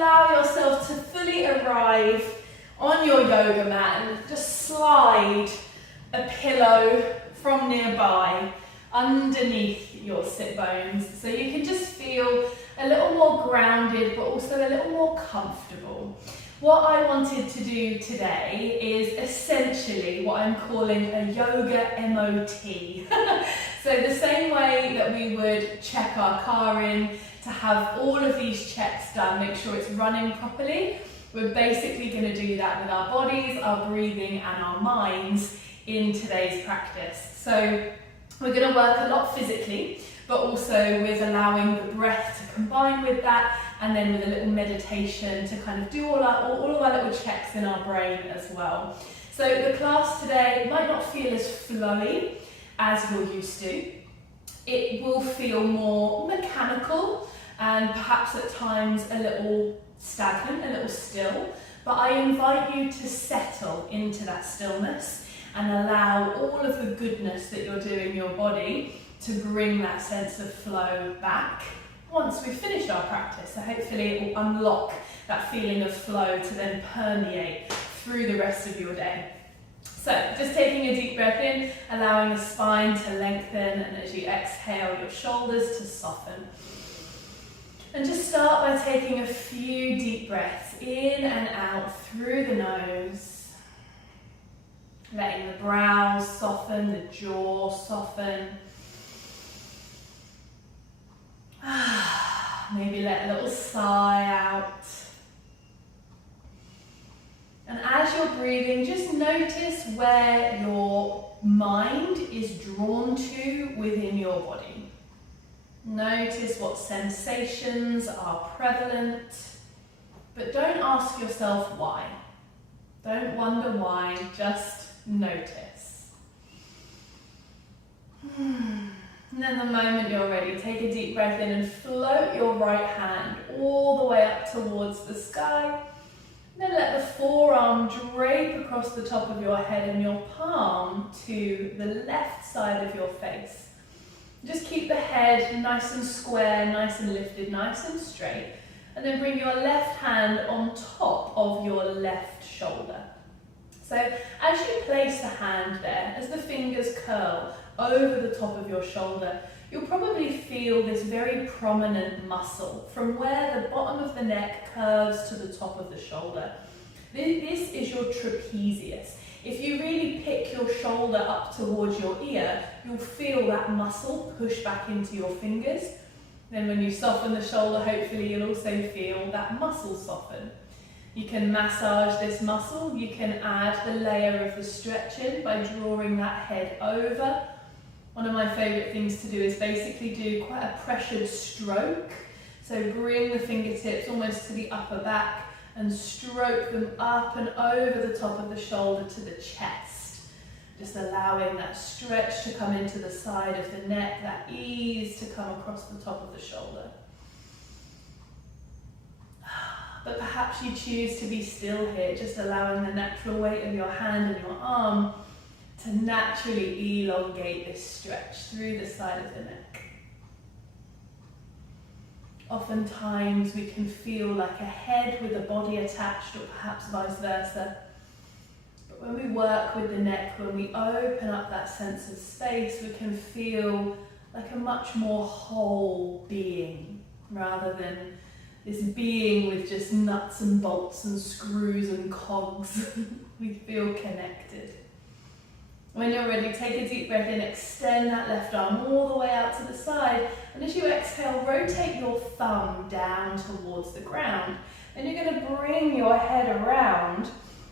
allow yourself to fully arrive on your yoga mat and just slide a pillow from nearby underneath your sit bones, so you can just feel a little more grounded but also a little more comfortable. What I wanted to do today is essentially what I'm calling a yoga MOT. So the same way that we would check our car in to have all of these checks done, make sure it's running properly, we're basically going to do that with our bodies, our breathing and our minds in today's practice. So we're going to work a lot physically, but also with allowing the breath to combine with that, and then with a little meditation to kind of do all of our little checks in our brain as well. So the class today might not feel as flowy as you're used to. It will feel more mechanical and perhaps at times a little stagnant, a little still, but I invite you to settle into that stillness and allow all of the goodness that you're doing in your body to bring that sense of flow back once we've finished our practice. So hopefully it will unlock that feeling of flow to then permeate through the rest of your day. So just taking a deep breath in, allowing the spine to lengthen, and as you exhale, your shoulders to soften. And just start by taking a few deep breaths in and out through the nose, letting the brows soften, the jaw soften. Maybe let a little sigh out. And as you're breathing, just notice where your mind is drawn to within your body. Notice what sensations are prevalent, but don't ask yourself why. Don't wonder why, just notice. And then the moment you're ready, take a deep breath in and float your right hand all the way up towards the sky. Then let the forearm drape across the top of your head and your palm to the left side of your face. Just keep the head nice and square, nice and lifted, nice and straight. And then bring your left hand on top of your left shoulder. So as you place the hand there, as the fingers curl over the top of your shoulder, you'll probably feel this very prominent muscle from where the bottom of the neck curves to the top of the shoulder. This is your trapezius. If you really pick your shoulder up towards your ear, you'll feel that muscle push back into your fingers. Then when you soften the shoulder, hopefully you'll also feel that muscle soften. You can massage this muscle. You can add the layer of the stretching by drawing that head over. One of my favourite things to do is basically do quite a pressured stroke. So bring the fingertips almost to the upper back and stroke them up and over the top of the shoulder to the chest. Just allowing that stretch to come into the side of the neck, that ease to come across the top of the shoulder. But perhaps you choose to be still here, just allowing the natural weight of your hand and your arm to naturally elongate this stretch through the side of the neck. Oftentimes we can feel like a head with a body attached, or perhaps vice versa. But when we work with the neck, when we open up that sense of space, we can feel like a much more whole being, rather than this being with just nuts and bolts and screws and cogs. We feel connected. When you're ready, take a deep breath in, extend that left arm all the way out to the side, and as you exhale, rotate your thumb down towards the ground. And you're going to bring your head around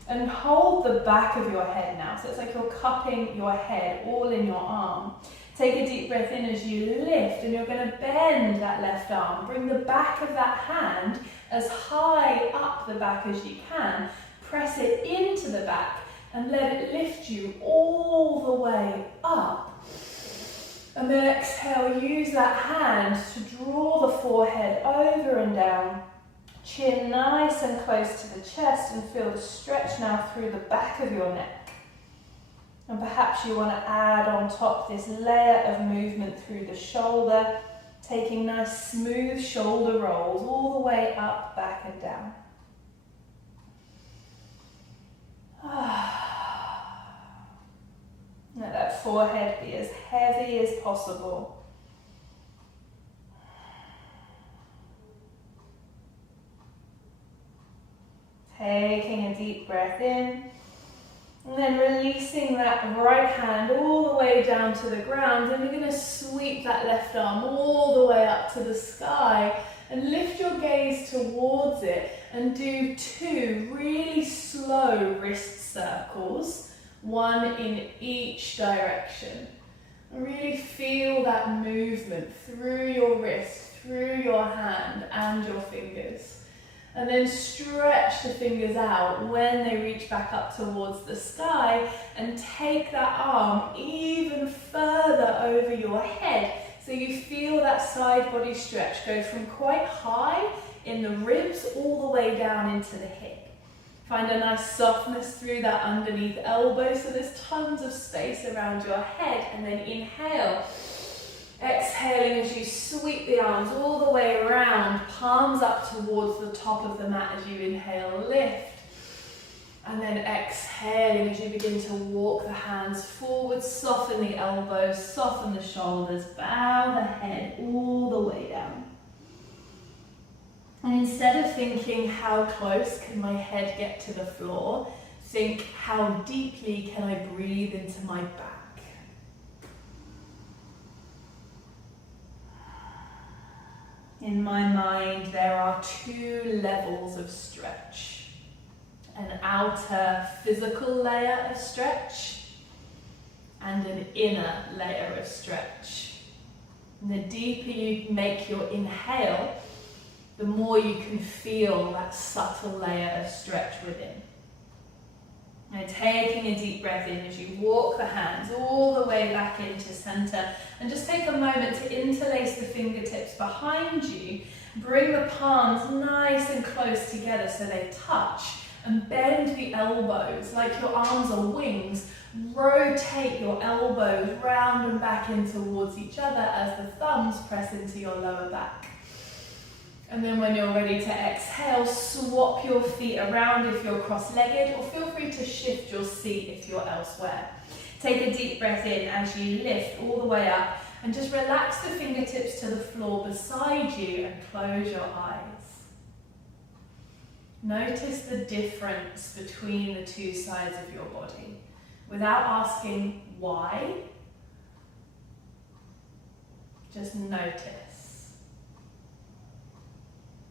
and hold the back of your head now. So it's like you're cupping your head all in your arm. Take a deep breath in as you lift, and you're going to bend that left arm. Bring the back of that hand as high up the back as you can. Press it into the back and let it lift you all the way up. And then exhale, use that hand to draw the forehead over and down. Chin nice and close to the chest, and feel the stretch now through the back of your neck. And perhaps you want to add on top this layer of movement through the shoulder, Taking nice smooth shoulder rolls all the way up, back and down. Let that forehead be as heavy as possible. Taking a deep breath in, and then releasing that right hand all the way down to the ground, and you're going to sweep that left arm all the way up to the sky and lift your gaze towards it and do 2 really slow wrist circles, 1 in each direction. And really feel that movement through your wrist, through your hand and your fingers. And then stretch the fingers out when they reach back up towards the sky, and take that arm even further over your head. So you feel that side body stretch go from quite high in the ribs all the way down into the hip. Find a nice softness through that underneath elbow, so there's tons of space around your head. And then inhale. Exhaling as you sweep the arms all the way around, palms up towards the top of the mat as you inhale, lift. And then exhaling as you begin to walk the hands forward, soften the elbows, soften the shoulders, bow the head all the way down. And instead of thinking how close can my head get to the floor, think how deeply can I breathe into my back. In my mind, there are 2 levels of stretch. An outer physical layer of stretch and an inner layer of stretch. And the deeper you make your inhale, the more you can feel that subtle layer of stretch within. Now taking a deep breath in as you walk the hands all the way back into center, and just take a moment to interlace the fingertips behind you. Bring the palms nice and close together so they touch, and bend the elbows like your arms are wings. Rotate your elbows round and back in towards each other as the thumbs press into your lower back. And then when you're ready to exhale, swap your feet around if you're cross-legged, or feel free to shift your seat if you're elsewhere. Take a deep breath in as you lift all the way up, and just relax the fingertips to the floor beside you and close your eyes. Notice the difference between the 2 sides of your body without asking why. Just notice.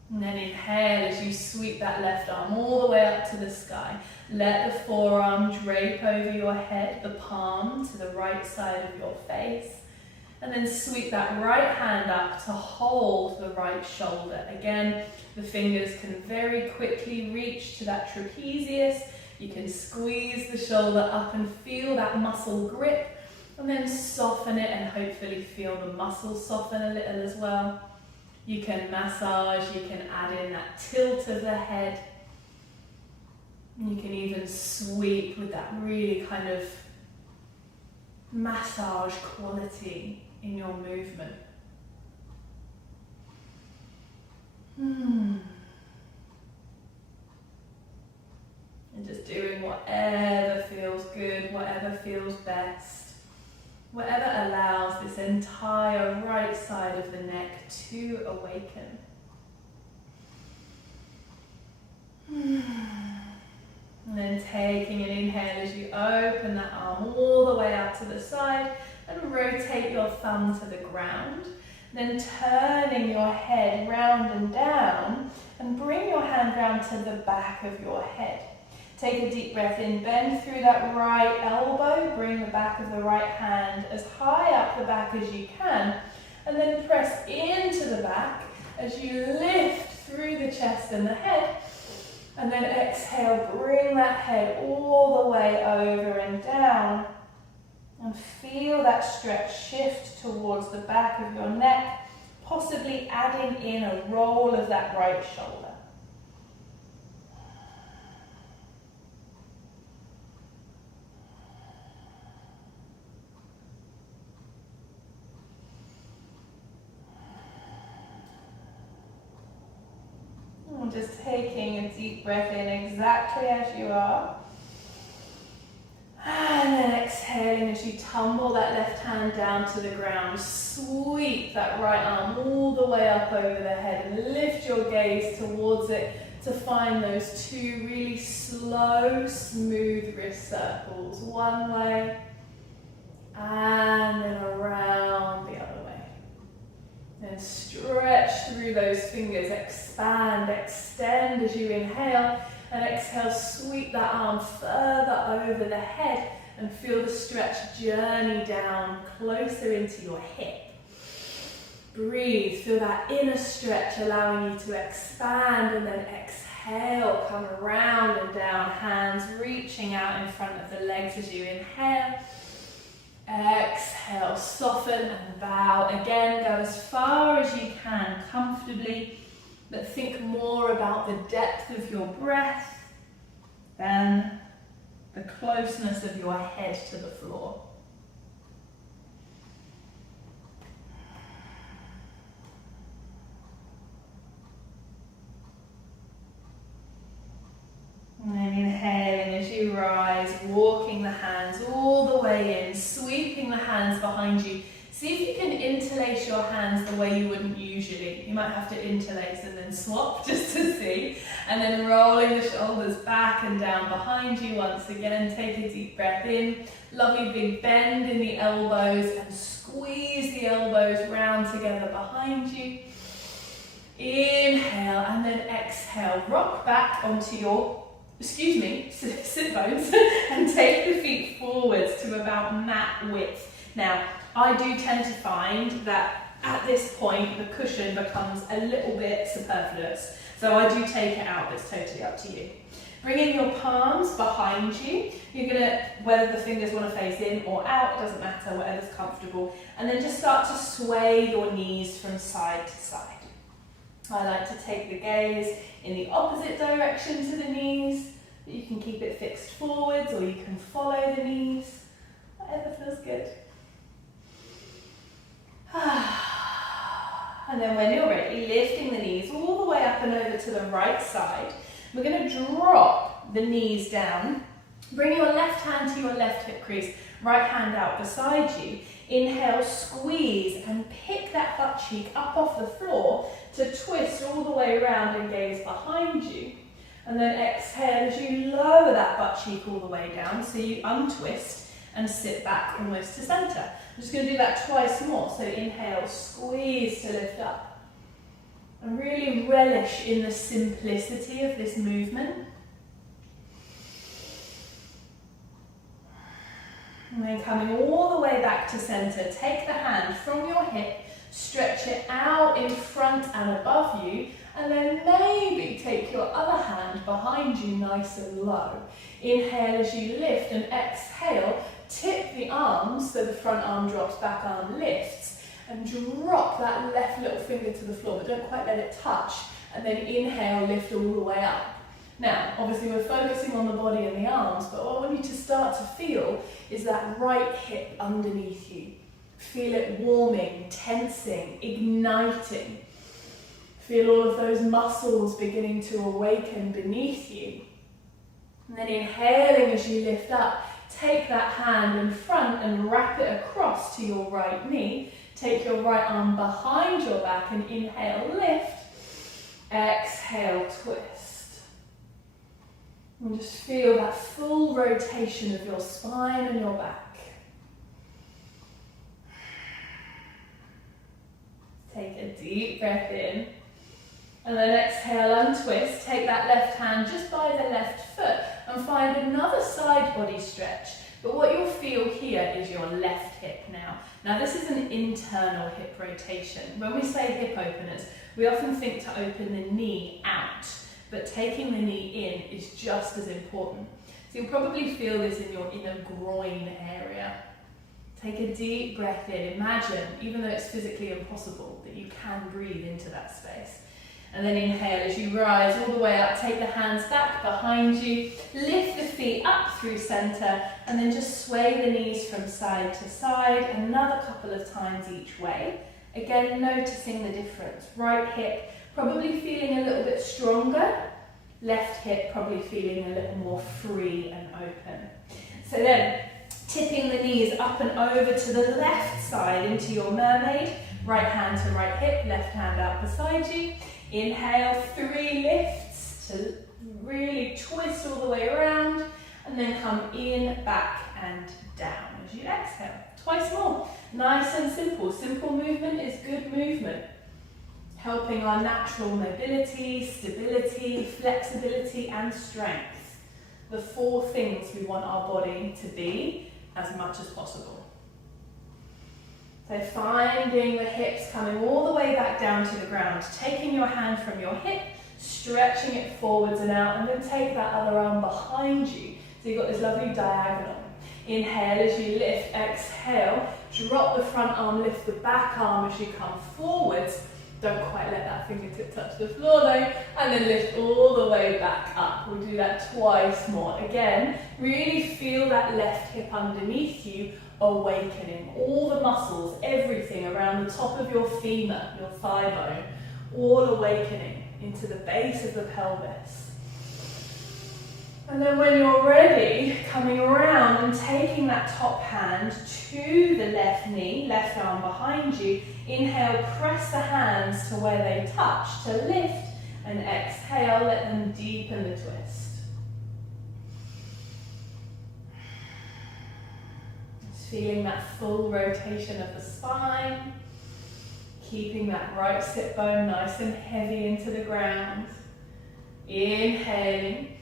And then inhale as you sweep that left arm all the way up to the sky. Let the forearm drape over your head, the palm to the right side of your face. And then sweep that right hand up to hold the right shoulder. Again, the fingers can very quickly reach to that trapezius. You can squeeze the shoulder up and feel that muscle grip. And then soften it and hopefully feel the muscles soften a little as well. You can massage, you can add in that tilt of the head. You can even sweep with that really kind of massage quality in your movement. And just doing whatever feels good, whatever feels best. Whatever allows this entire right side of the neck to awaken. And then taking an inhale as you open that arm all the way out to the side and rotate your thumb to the ground. Then turning your head round and down and bring your hand round to the back of your head. Take a deep breath in, bend through that right elbow, bring the back of the right hand as high up the back as you can, and then press into the back as you lift through the chest and the head, and then exhale, bring that head all the way over and down, and feel that stretch shift towards the back of your neck, possibly adding in a roll of that right shoulder. And just taking a deep breath in exactly as you are. And then exhaling as you tumble that left hand down to the ground. Sweep that right arm all the way up over the head and lift your gaze towards it to find those two really slow, smooth wrist circles. One way and then around the other way. And stretch through those fingers, expand, extend as you inhale. And exhale, sweep that arm further over the head and feel the stretch journey down closer into your hip. Breathe, feel that inner stretch allowing you to expand, and then exhale, come around and down, hands reaching out in front of the legs as you inhale. Exhale, soften and bow. Again, go as far as you can comfortably. But think more about the depth of your breath than the closeness of your head to the floor. And then inhaling as you rise, walking the hands all the way in, sweeping the hands behind you. See if you can interlace your hands the way you wouldn't usually. You might have to interlace and then swap just to see. And then rolling the shoulders back and down behind you once again. Take a deep breath in. Lovely big bend in the elbows and squeeze the elbows round together behind you. Inhale and then exhale. Rock back onto your, sit bones and take the feet forwards to about mat width. Now, I do tend to find that at this point the cushion becomes a little bit superfluous. So I do take it out, but it's totally up to you. Bring in your palms behind you. You're gonna, whether the fingers wanna face in or out, it doesn't matter, whatever's comfortable. And then just start to sway your knees from side to side. I like to take the gaze in the opposite direction to the knees. You can keep it fixed forwards or you can follow the knees. Whatever feels good. And then when you're ready, lifting the knees all the way up and over to the right side. We're going to drop the knees down. Bring your left hand to your left hip crease, right hand out beside you. Inhale, squeeze and pick that butt cheek up off the floor to twist all the way around and gaze behind you. And then exhale as you lower that butt cheek all the way down, so you untwist and sit back almost to center. I'm just going to do that twice more. So inhale, squeeze to lift up. And really relish in the simplicity of this movement. And then coming all the way back to center, take the hand from your hip, stretch it out in front and above you, and then maybe take your other hand behind you nice and low. Inhale as you lift and exhale, tip the arms so the front arm drops, back arm lifts, and drop that left little finger to the floor, but don't quite let it touch, and then inhale, lift all the way up. Now, obviously we're focusing on the body and the arms, but what I want you to start to feel is that right hip underneath you. Feel it warming, tensing, igniting. Feel all of those muscles beginning to awaken beneath you. And then inhaling as you lift up, take that hand in front and wrap it across to your right knee. Take your right arm behind your back and inhale, lift. Exhale, twist. And just feel that full rotation of your spine and your back. Take a deep breath in. And then exhale, untwist. Take that left hand just by the left foot and find another side body stretch. But what you'll feel here is your left hip now. Now this is an internal hip rotation. When we say hip openers, we often think to open the knee out, but taking the knee in is just as important. So you'll probably feel this in your inner groin area. Take a deep breath in. Imagine, even though it's physically impossible, that you can breathe into that space. And then inhale as you rise all the way up, take the hands back behind you, lift the feet up through center, and then just sway the knees from side to side, another couple of times each way. Again, noticing the difference. Right hip probably feeling a little bit stronger. Left hip probably feeling a little more free and open. So then, tipping the knees up and over to the left side into your mermaid. Right hand to right hip, left hand out beside you. Inhale, 3 lifts to really twist all the way around. And then come in, back and down as you exhale. Twice more. Nice and simple. Simple movement is good movement. Helping our natural mobility, stability, flexibility and strength. The 4 things we want our body to be as much as possible. So finding the hips coming all the way back down to the ground, taking your hand from your hip, stretching it forwards and out, and then take that other arm behind you. So you've got this lovely diagonal. Inhale as you lift, exhale, drop the front arm, lift the back arm as you come forwards. Don't quite let that fingertip touch the floor though, and then lift all the way back up. We'll do that twice more. Again, really feel that left hip underneath you awakening. All the muscles, everything around the top of your femur, your thigh bone, all awakening into the base of the pelvis. And then when you're ready, coming around and taking that top hand to the left knee, left arm behind you. Inhale, press the hands to where they touch to lift, and exhale, let them deepen the twist. Just feeling that full rotation of the spine, keeping that right sit bone nice and heavy into the ground. Inhaling.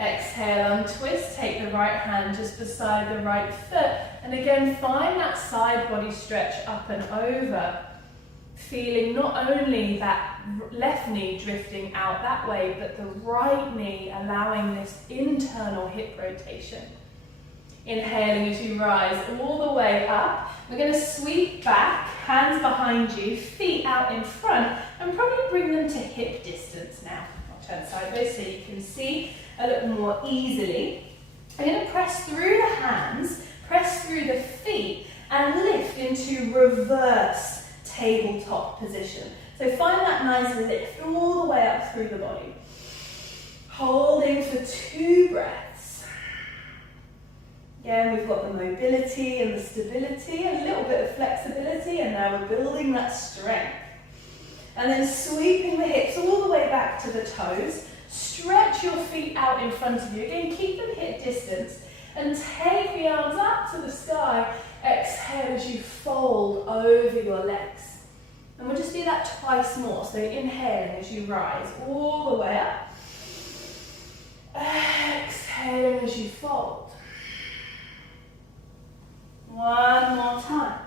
Exhale, untwist, take the right hand just beside the right foot, and again find that side body stretch up and over, feeling not only that left knee drifting out that way, but the right knee allowing this internal hip rotation. Inhaling as you rise all the way up. We're going to sweep back, hands behind you, feet out in front, and probably bring them to hip distance now. I'll turn sideways so you can see a little more easily. I'm going to press through the hands, press through the feet, and lift into reverse tabletop position. So find that nice lift all the way up through the body. Holding for 2 breaths. Again, we've got the mobility and the stability, a little bit of flexibility, and now we're building that strength. And then sweeping the hips all the way back to the toes. Stretch your feet out in front of you. Again, keep them hip distance. And take the arms up to the sky. Exhale as you fold over your legs. And we'll just do that twice more. So inhaling as you rise all the way up. Exhaling as you fold. One more time.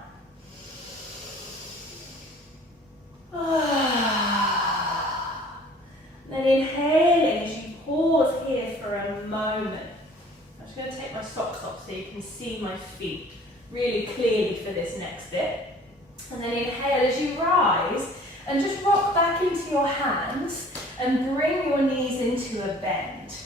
Then inhaling as you pause here for a moment. I'm just going to take my socks off so you can see my feet really clearly for this next bit. And then inhale as you rise and just rock back into your hands and bring your knees into a bend.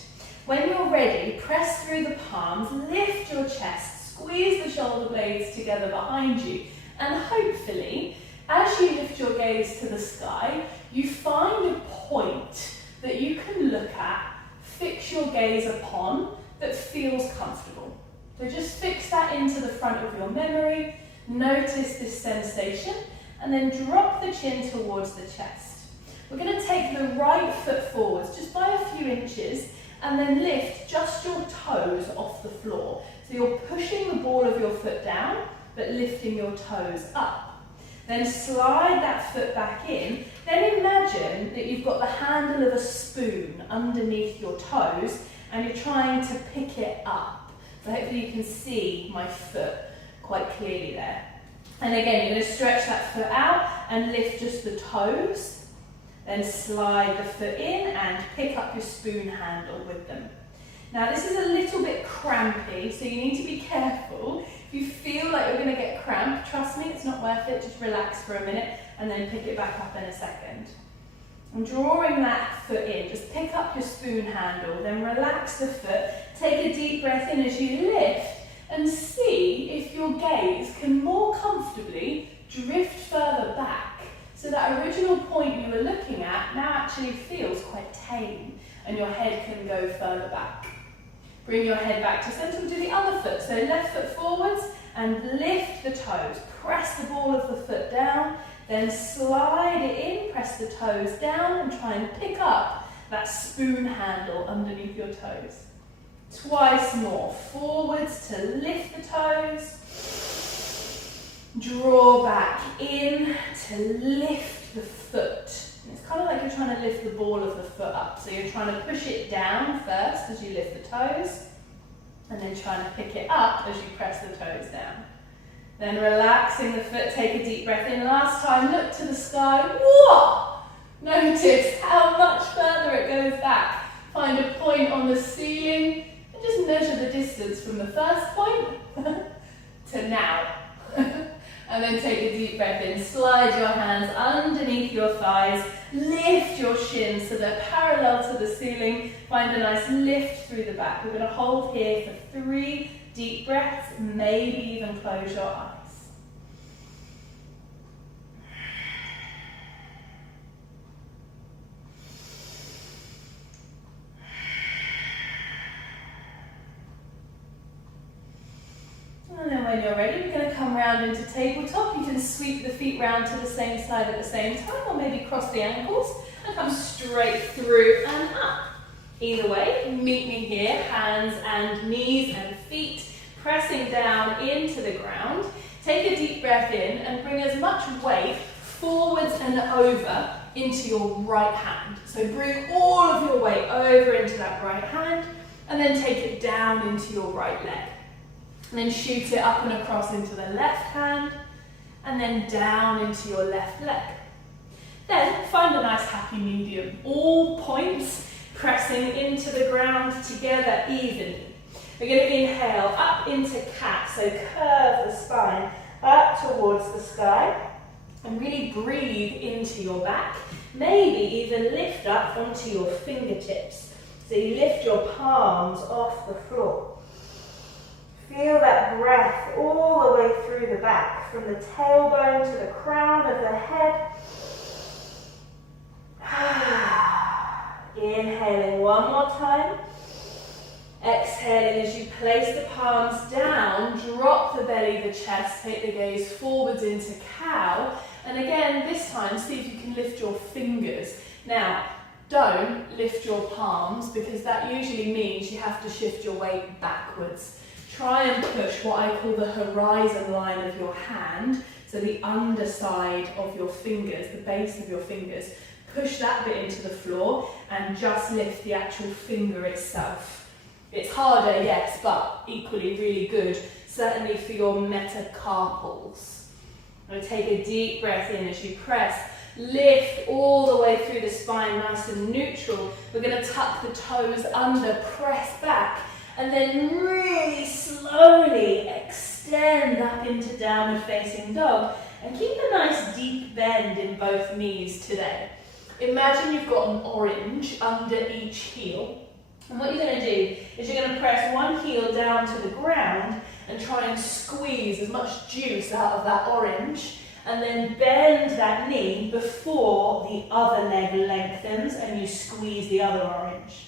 When you're ready, press through the palms, lift your chest, squeeze the shoulder blades together behind you, and hopefully, as you lift your gaze to the sky, you find a point that you can look at, fix your gaze upon, that feels comfortable. So just fix that into the front of your memory, notice this sensation, and then drop the chin towards the chest. We're going to take the right foot forwards just by a few inches, and then lift just your toes off the floor. So you're pushing the ball of your foot down, but lifting your toes up. Then slide that foot back in. Then imagine that you've got the handle of a spoon underneath your toes and you're trying to pick it up. So hopefully you can see my foot quite clearly there. And again, you're going to stretch that foot out and lift just the toes. Then slide the foot in and pick up your spoon handle with them. Now this is a little bit crampy, so you need to be careful. If you feel like you're going to get cramped, trust me, it's not worth it. Just relax for a minute and then pick it back up in a second. I'm drawing that foot in. Just pick up your spoon handle, then relax the foot. Take a deep breath in as you lift and see if your gaze can more comfortably drift further back So that original point you were looking at now actually feels quite tame, and your head can go further back. Bring your head back to centre, do the other foot. So left foot forwards and lift the toes. Press the ball of the foot down, then slide it in, press the toes down and try and pick up that spoon handle underneath your toes. Twice more. Forwards to lift the toes. Draw back in to lift the foot. And it's kind of like you're trying to lift the ball of the foot up. So you're trying to push it down first as you lift the toes, and then trying to pick it up as you press the toes down. Then relaxing the foot, take a deep breath in. Last time, look to the sky. Whoa! Notice how much further it goes back. Find a point on the ceiling and just measure the distance from the first point to now. And then take a deep breath in. Slide your hands underneath your thighs. Lift your shins so they're parallel to the ceiling. Find a nice lift through the back. We're going to hold here for 3 deep breaths, maybe even close your eyes. And then when you're ready, we're going to come round into tabletop. You can sweep the feet round to the same side at the same time, or maybe cross the ankles and come straight through and up. Either way, meet me here, hands and knees and feet pressing down into the ground. Take a deep breath in and bring as much weight forwards and over into your right hand. So bring all of your weight over into that right hand and then take it down into your right leg. And then shoot it up and across into the left hand and then down into your left leg. Then find a nice happy medium. All points pressing into the ground together evenly. We're going to inhale up into cat, so curve the spine up towards the sky and really breathe into your back. Maybe even lift up onto your fingertips. So you lift your palms off the floor. Feel that breath all the way through the back, from the tailbone to the crown of the head. Inhaling one more time. Exhaling as you place the palms down, drop the belly, the chest, take the gaze forwards into cow. And again, this time, see if you can lift your fingers. Now, don't lift your palms because that usually means you have to shift your weight backwards. Try and push what I call the horizon line of your hand, so the underside of your fingers, the base of your fingers. Push that bit into the floor and just lift the actual finger itself. It's harder, yes, but equally really good, certainly for your metacarpals. I'm going to take a deep breath in as you press. Lift all the way through the spine, nice and neutral. We're going to tuck the toes under, press back, and then really slowly extend up into downward facing dog. And keep a nice deep bend in both knees today. Imagine you've got an orange under each heel. And what you're going to do is you're going to press one heel down to the ground and try and squeeze as much juice out of that orange, and then bend that knee before the other leg lengthens and you squeeze the other orange.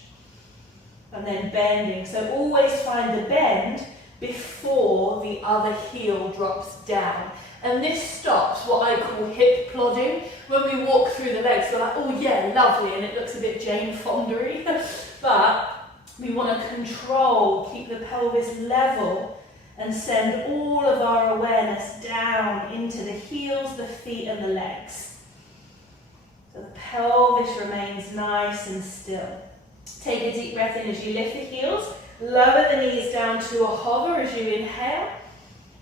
And then bending. So always find the bend before the other heel drops down. And this stops what I call hip plodding. When we walk through the legs, we're like, oh yeah, lovely, and it looks a bit Jane Fonda-y. But we want to control, keep the pelvis level, and send all of our awareness down into the heels, the feet, and the legs. So the pelvis remains nice and still. Take a deep breath in as you lift the heels. Lower the knees down to a hover as you inhale.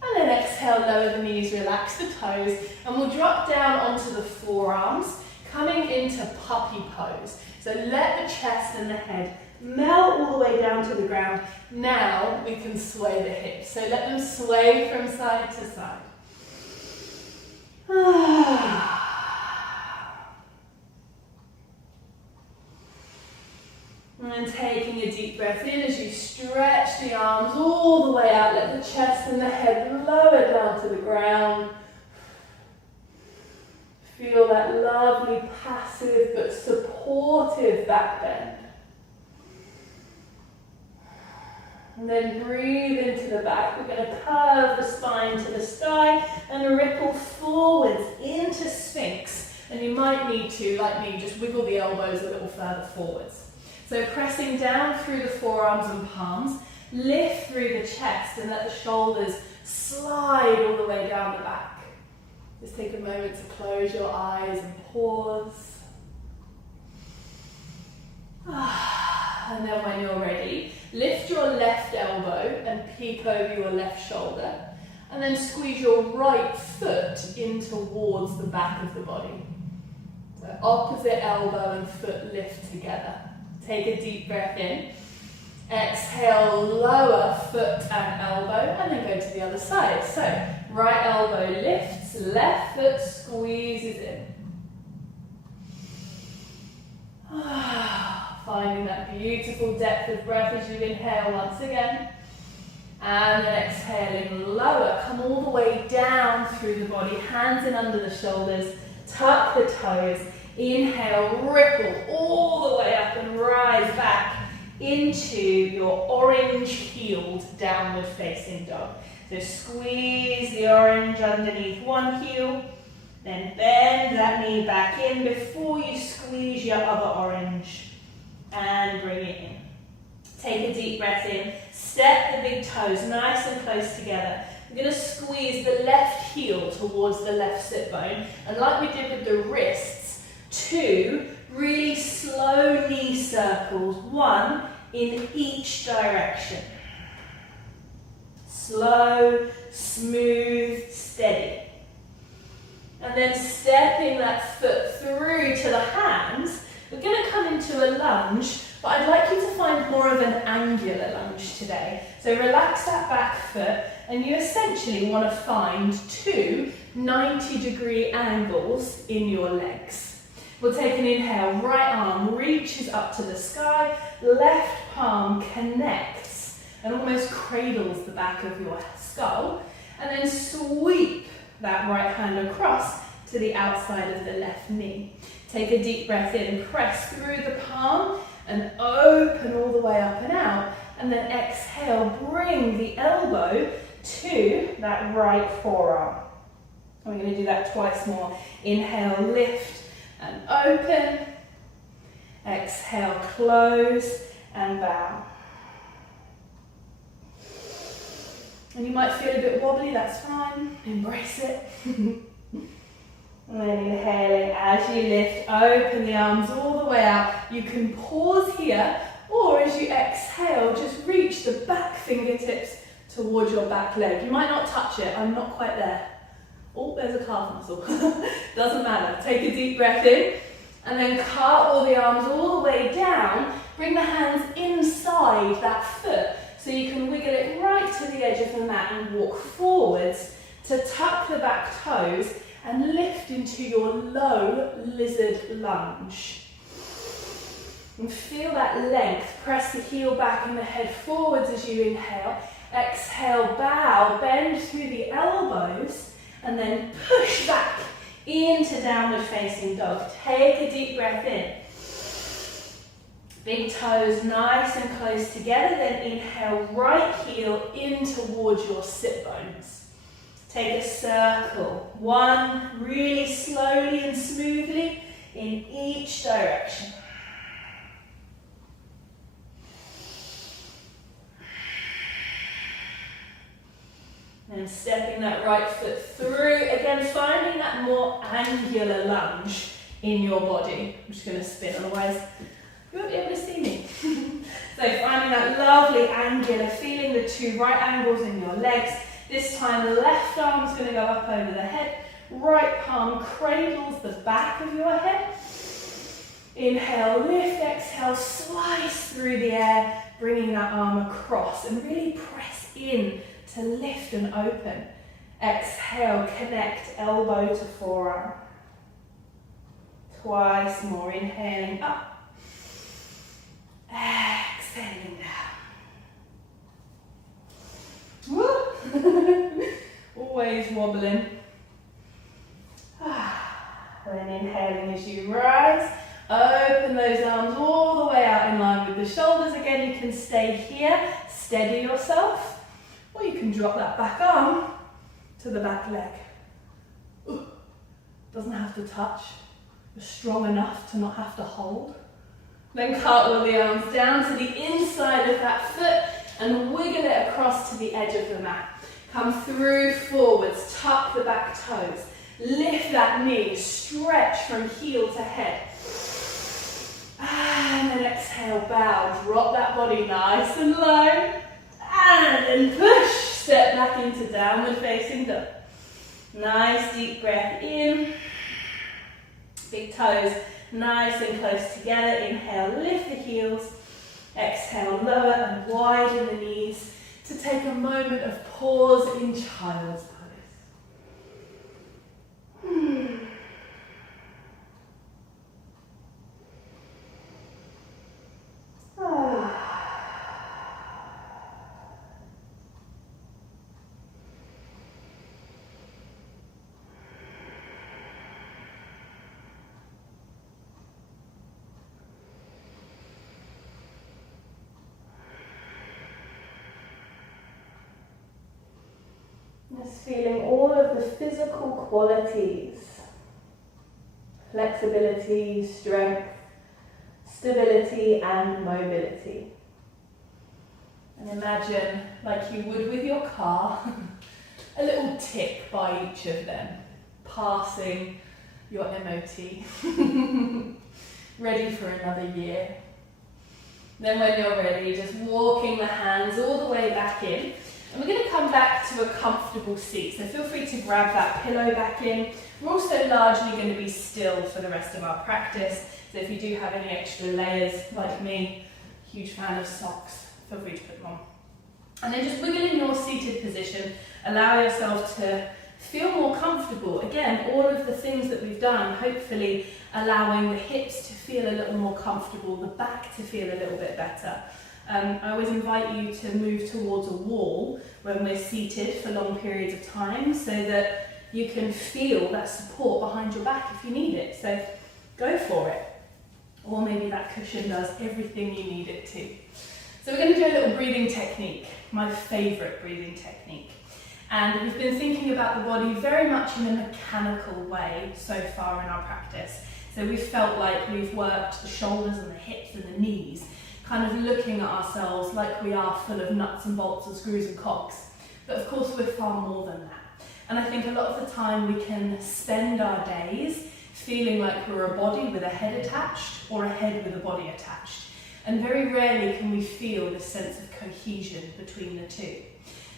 And then exhale, lower the knees, relax the toes, and we'll drop down onto the forearms, coming into puppy pose. So let the chest and the head melt all the way down to the ground. Now we can sway the hips. So let them sway from side to side. And then taking a deep breath in as you stretch the arms all the way out. Let the chest and the head lower down to the ground. Feel that lovely passive but supportive back bend. And then breathe into the back. We're going to curve the spine to the sky and ripple forwards into Sphinx. And you might need to, like me, just wiggle the elbows a little further forwards. So pressing down through the forearms and palms, lift through the chest and let the shoulders slide all the way down the back. Just take a moment to close your eyes and pause. And then when you're ready, lift your left elbow and peek over your left shoulder. And then squeeze your right foot in towards the back of the body. So opposite elbow and foot lift together. Take a deep breath in. Exhale, lower foot and elbow, and then go to the other side. So right elbow lifts, left foot squeezes in. Finding that beautiful depth of breath as you inhale once again. And then exhaling, lower, come all the way down through the body, hands in under the shoulders, tuck the toes, inhale, ripple all the way up and rise back into your orange-heeled downward facing dog. So squeeze the orange underneath one heel, then bend that knee back in before you squeeze your other orange. And bring it in. Take a deep breath in. Step the big toes nice and close together. We're going to squeeze the left heel towards the left sit bone. And like we did with the wrists, 2 really slow knee circles, 1 in each direction. Slow, smooth, steady. And then stepping that foot through to the hands. We're going to come into a lunge, but I'd like you to find more of an angular lunge today. So relax that back foot, and you essentially want to find 2 90-degree angles in your legs. We'll take an inhale, right arm reaches up to the sky, left palm connects and almost cradles the back of your skull, and then sweep that right hand across to the outside of the left knee. Take a deep breath in, press through the palm and open all the way up and out. And then exhale, bring the elbow to that right forearm. And we're going to do that twice more. Inhale, lift and open. Exhale, close and bow. And you might feel a bit wobbly, that's fine. Embrace it. And then inhaling as you lift, open the arms all the way out. You can pause here, or as you exhale, just reach the back fingertips towards your back leg. You might not touch it, I'm not quite there. Oh, there's a calf muscle. Doesn't matter. Take a deep breath in, and then cartwheel the arms all the way down. Bring the hands inside that foot, so you can wiggle it right to the edge of the mat and walk forwards to tuck the back toes and lift into your low lizard lunge. And feel that length. Press the heel back and the head forwards as you inhale. Exhale, bow, bend through the elbows, and then push back into downward facing dog. Take a deep breath in. Big toes nice and close together, then inhale, right heel in towards your sit bones. Take a circle, 1 really slowly and smoothly in each direction. And stepping that right foot through, again finding that more angular lunge in your body. I'm just going to spin, otherwise you won't be able to see me. So finding that lovely angular, feeling the 2 right angles in your legs. This time the left arm's going to go up over the head, right palm cradles the back of your head. Inhale, lift, exhale, slice through the air, bringing that arm across and really press in to lift and open. Exhale, connect elbow to forearm. Twice more, inhaling up, exhaling down. Woo! Always wobbling. Then And inhaling as you rise. Open those arms all the way out in line with the shoulders. Again, you can stay here, steady yourself, or you can drop that back arm to the back leg. Ooh. Doesn't have to touch. You're strong enough to not have to hold. Then cartwheel the arms down to the inside of that foot and wiggle it across to the edge of the mat. Come through forwards, tuck the back toes. Lift that knee, stretch from heel to head. And then exhale, bow, drop that body nice and low. And then push, step back into downward facing dog. Nice deep breath in. Big toes nice and close together. Inhale, lift the heels. Exhale, lower and widen the knees to take a moment of pause in child's pose. Just feeling all of the physical qualities, flexibility, strength, stability and mobility. And imagine, like you would with your car, a little tick by each of them, passing your MOT, ready for another year. Then when you're ready, just walking the hands all the way back in. And we're going to come back to a comfortable seat, so feel free to grab that pillow back in. We're also largely going to be still for the rest of our practice, so if you do have any extra layers, like me, huge fan of socks, feel free to put them on. And then just wiggle in your seated position, allow yourself to feel more comfortable. Again, all of the things that we've done, hopefully allowing the hips to feel a little more comfortable, the back to feel a little bit better. I always invite you to move towards a wall when we're seated for long periods of time so that you can feel that support behind your back if you need it. So go for it. Or maybe that cushion does everything you need it to. So we're going to do a little breathing technique, my favourite breathing technique. And we've been thinking about the body very much in a mechanical way so far in our practice. So we've felt like we've worked the shoulders and the hips and the knees, kind of looking at ourselves like we are full of nuts and bolts and screws and cogs. But of course we're far more than that. And I think a lot of the time we can spend our days feeling like we're a body with a head attached or a head with a body attached. And very rarely can we feel this sense of cohesion between the two.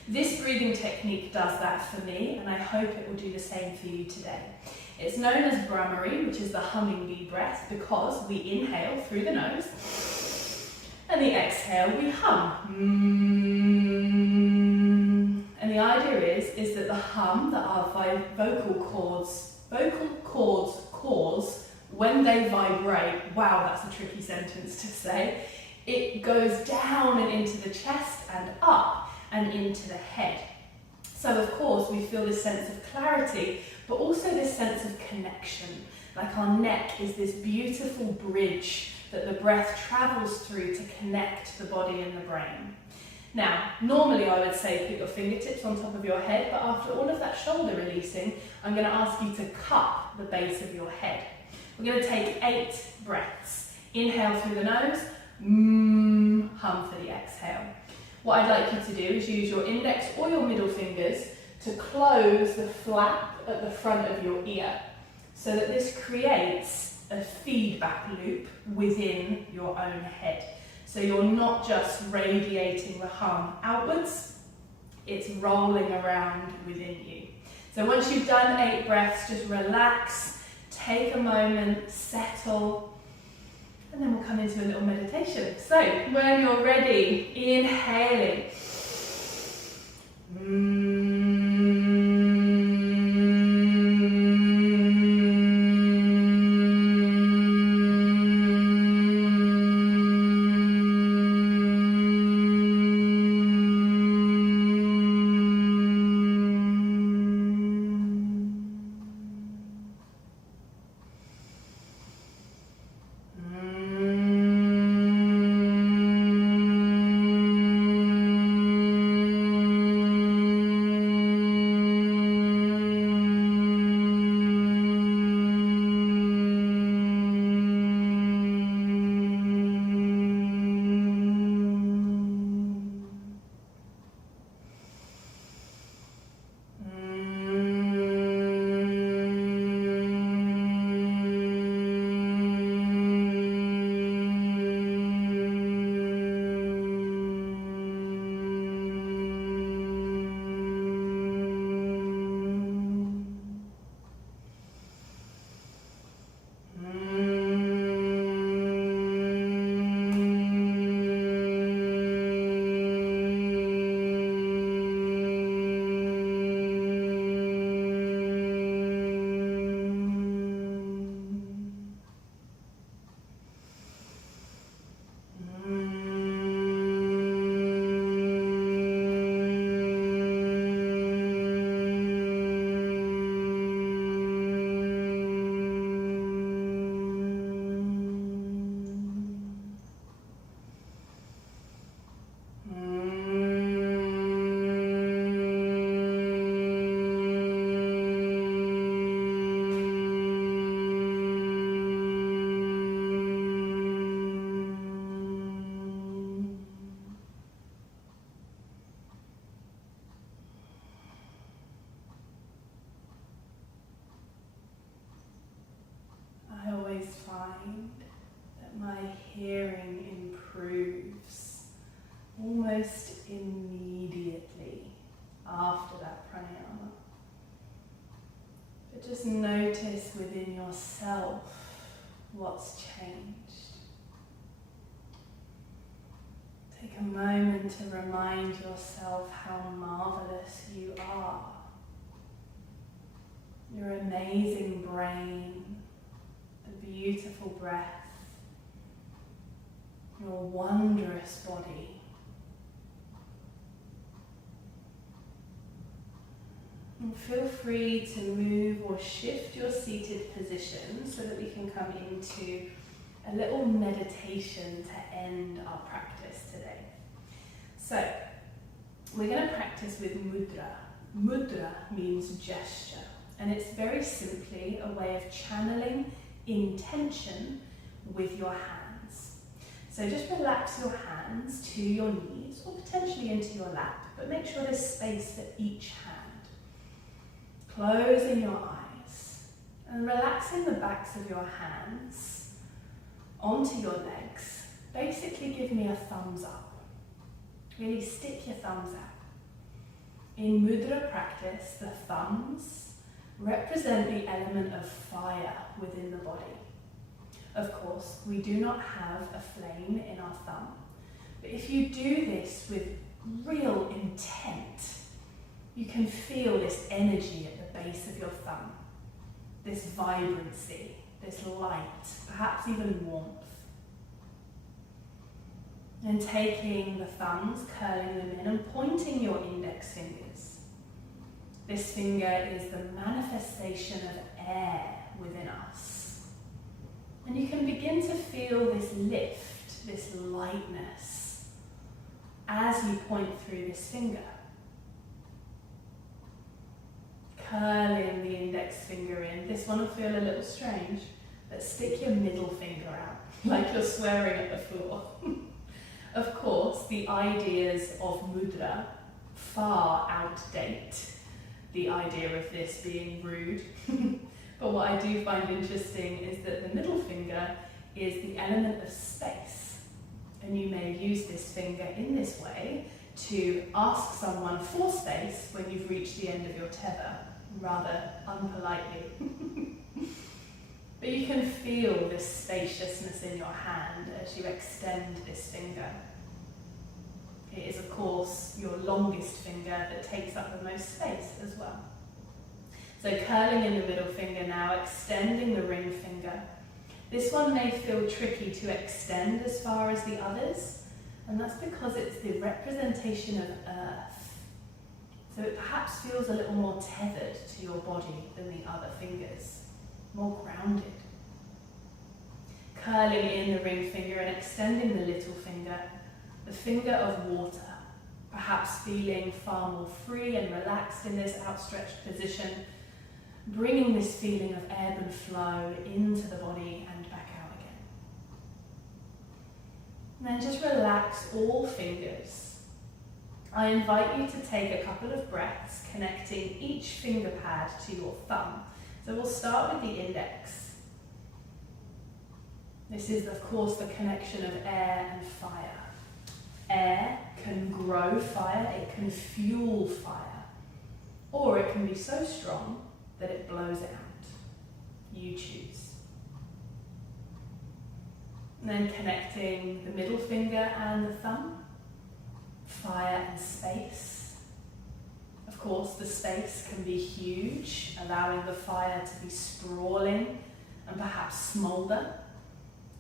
This breathing technique does that for me, and I hope it will do the same for you today. It's known as Brahmari, which is the humming bee breath, because we inhale through the nose, and the exhale we hum. And the idea is that the hum that our vocal cords cause when they vibrate, wow, that's a tricky sentence to say, it goes down and into the chest and up and into the head. So of course we feel this sense of clarity, but also this sense of connection. Like our neck is this beautiful bridge that the breath travels through to connect the body and the brain. Now, normally I would say put your fingertips on top of your head, but after all of that shoulder releasing, I'm going to ask you to cup the base of your head. We're going to take 8 breaths. Inhale through the nose, hum for the exhale. What I'd like you to do is use your index or your middle fingers to close the flap at the front of your ear, so that this creates a feedback loop within your own head. So you're not just radiating the hum outwards, it's rolling around within you. So once you've done 8 breaths, just relax, take a moment, settle, and then we'll come into a little meditation. So when you're ready, inhaling. find that my hearing improves almost immediately after that pranayama. But just notice within yourself what's changed. Take a moment to remind yourself how marvelous you are. Your amazing brain, the beautiful breath, your wondrous body. And feel free to move or shift your seated position so that we can come into a little meditation to end our practice today. So, we're going to practice with mudra. Mudra means gesture, and it's very simply a way of channeling intention with your hands. So just relax your hands to your knees or potentially into your lap, but make sure there's space for each hand. Closing your eyes and relaxing the backs of your hands onto your legs. Basically give me a thumbs up. Really stick your thumbs out. In mudra practice, the thumbs represent the element of fire within the body. Of course, we do not have a flame in our thumb, but if you do this with real intent, you can feel this energy at the base of your thumb, this vibrancy, this light, perhaps even warmth. And taking the thumbs, curling them in and pointing your index fingers. This finger is the manifestation of air within us. And you can begin to feel this lift, this lightness, as you point through this finger. Curling the index finger in. This one will feel a little strange, but stick your middle finger out, like you're swearing at the floor. Of course, the ideas of mudra far outdate the idea of this being rude. But what I do find interesting is that the middle finger is the element of space. And you may use this finger in this way to ask someone for space when you've reached the end of your tether, rather unpolitely. But you can feel this spaciousness in your hand as you extend this finger. It is, of course, your longest finger that takes up the most space as well. So curling in the middle finger now, extending the ring finger. This one may feel tricky to extend as far as the others, and that's because it's the representation of earth. So it perhaps feels a little more tethered to your body than the other fingers, more grounded. Curling in the ring finger and extending the little finger, the finger of water, perhaps feeling far more free and relaxed in this outstretched position, bringing this feeling of ebb and flow into the body and back out again. And then just relax all fingers. I invite you to take a couple of breaths, connecting each finger pad to your thumb. So we'll start with the index. This is, of course, the connection of air and fire. Air can grow fire, it can fuel fire, or it can be so strong that it blows it out. You choose. And then connecting the middle finger and the thumb, fire and space. Of course, the space can be huge, allowing the fire to be sprawling and perhaps smoulder,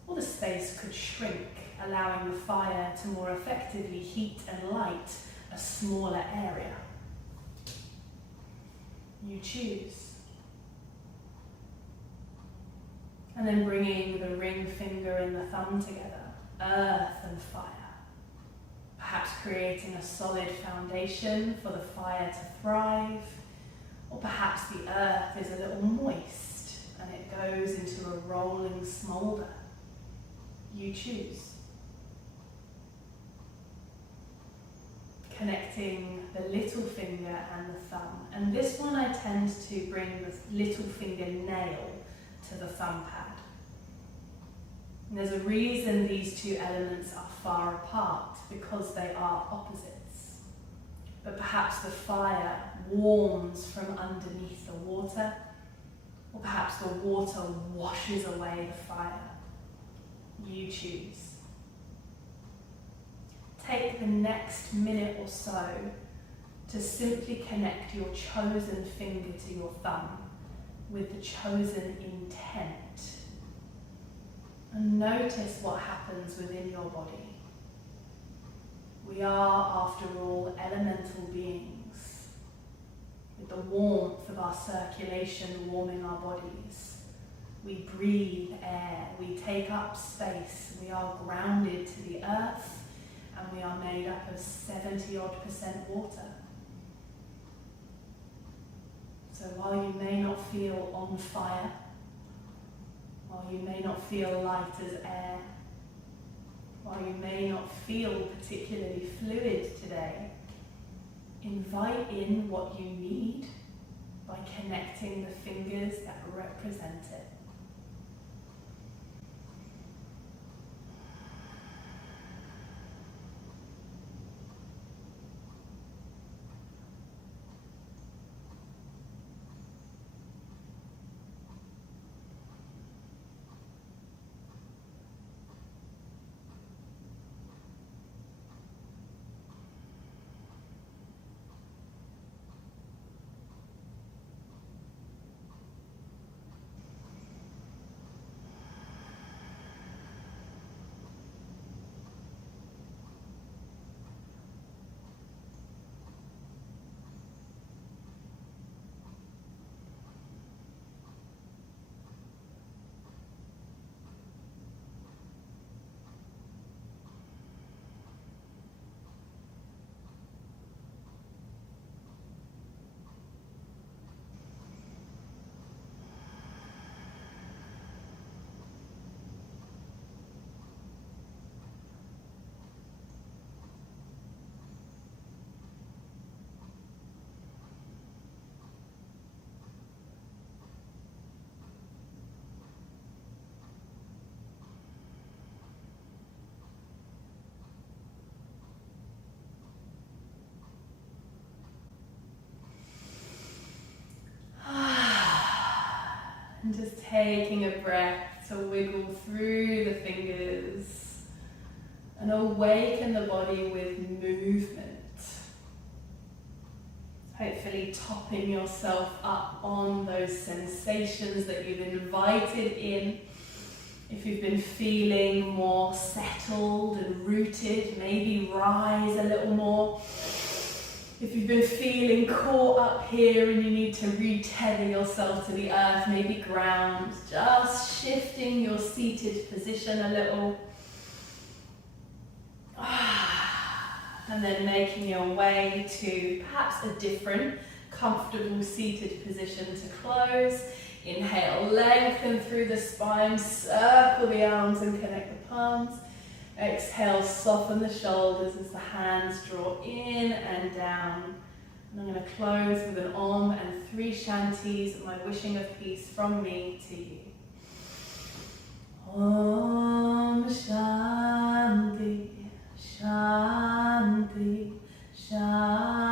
or the space could shrink, allowing the fire to more effectively heat and light a smaller area. You choose. And then bringing the ring finger and the thumb together, earth and fire. Perhaps creating a solid foundation for the fire to thrive, or perhaps the earth is a little moist and it goes into a rolling smolder. You choose. Connecting the little finger and the thumb. And this one I tend to bring the little finger nail to the thumb pad. And there's a reason these two elements are far apart, because they are opposites. But perhaps the fire warms from underneath the water, or perhaps the water washes away the fire. You choose. Take the next minute or so to simply connect your chosen finger to your thumb with the chosen intent. And notice what happens within your body. We are, after all, elemental beings, with the warmth of our circulation warming our bodies. We breathe air, we take up space, we are grounded to the earth, and we are made up of 70-odd% water. So while you may not feel on fire, while you may not feel light as air, while you may not feel particularly fluid today, invite in what you need by connecting the fingers that represent it. And just taking a breath to wiggle through the fingers and awaken the body with movement. Hopefully topping yourself up on those sensations that you've invited in. If you've been feeling more settled and rooted, maybe rise a little more. If you've been feeling caught up here and you need to retether yourself to the earth, maybe ground, just shifting your seated position a little. And then making your way to perhaps a different, comfortable seated position to close. Inhale, lengthen through the spine, circle the arms and connect the palms. Exhale, soften the shoulders as the hands draw in and down. And I'm going to close with an Om and 3 Shantis, my wishing of peace from me to you. Om Shanti, Shanti, Shanti.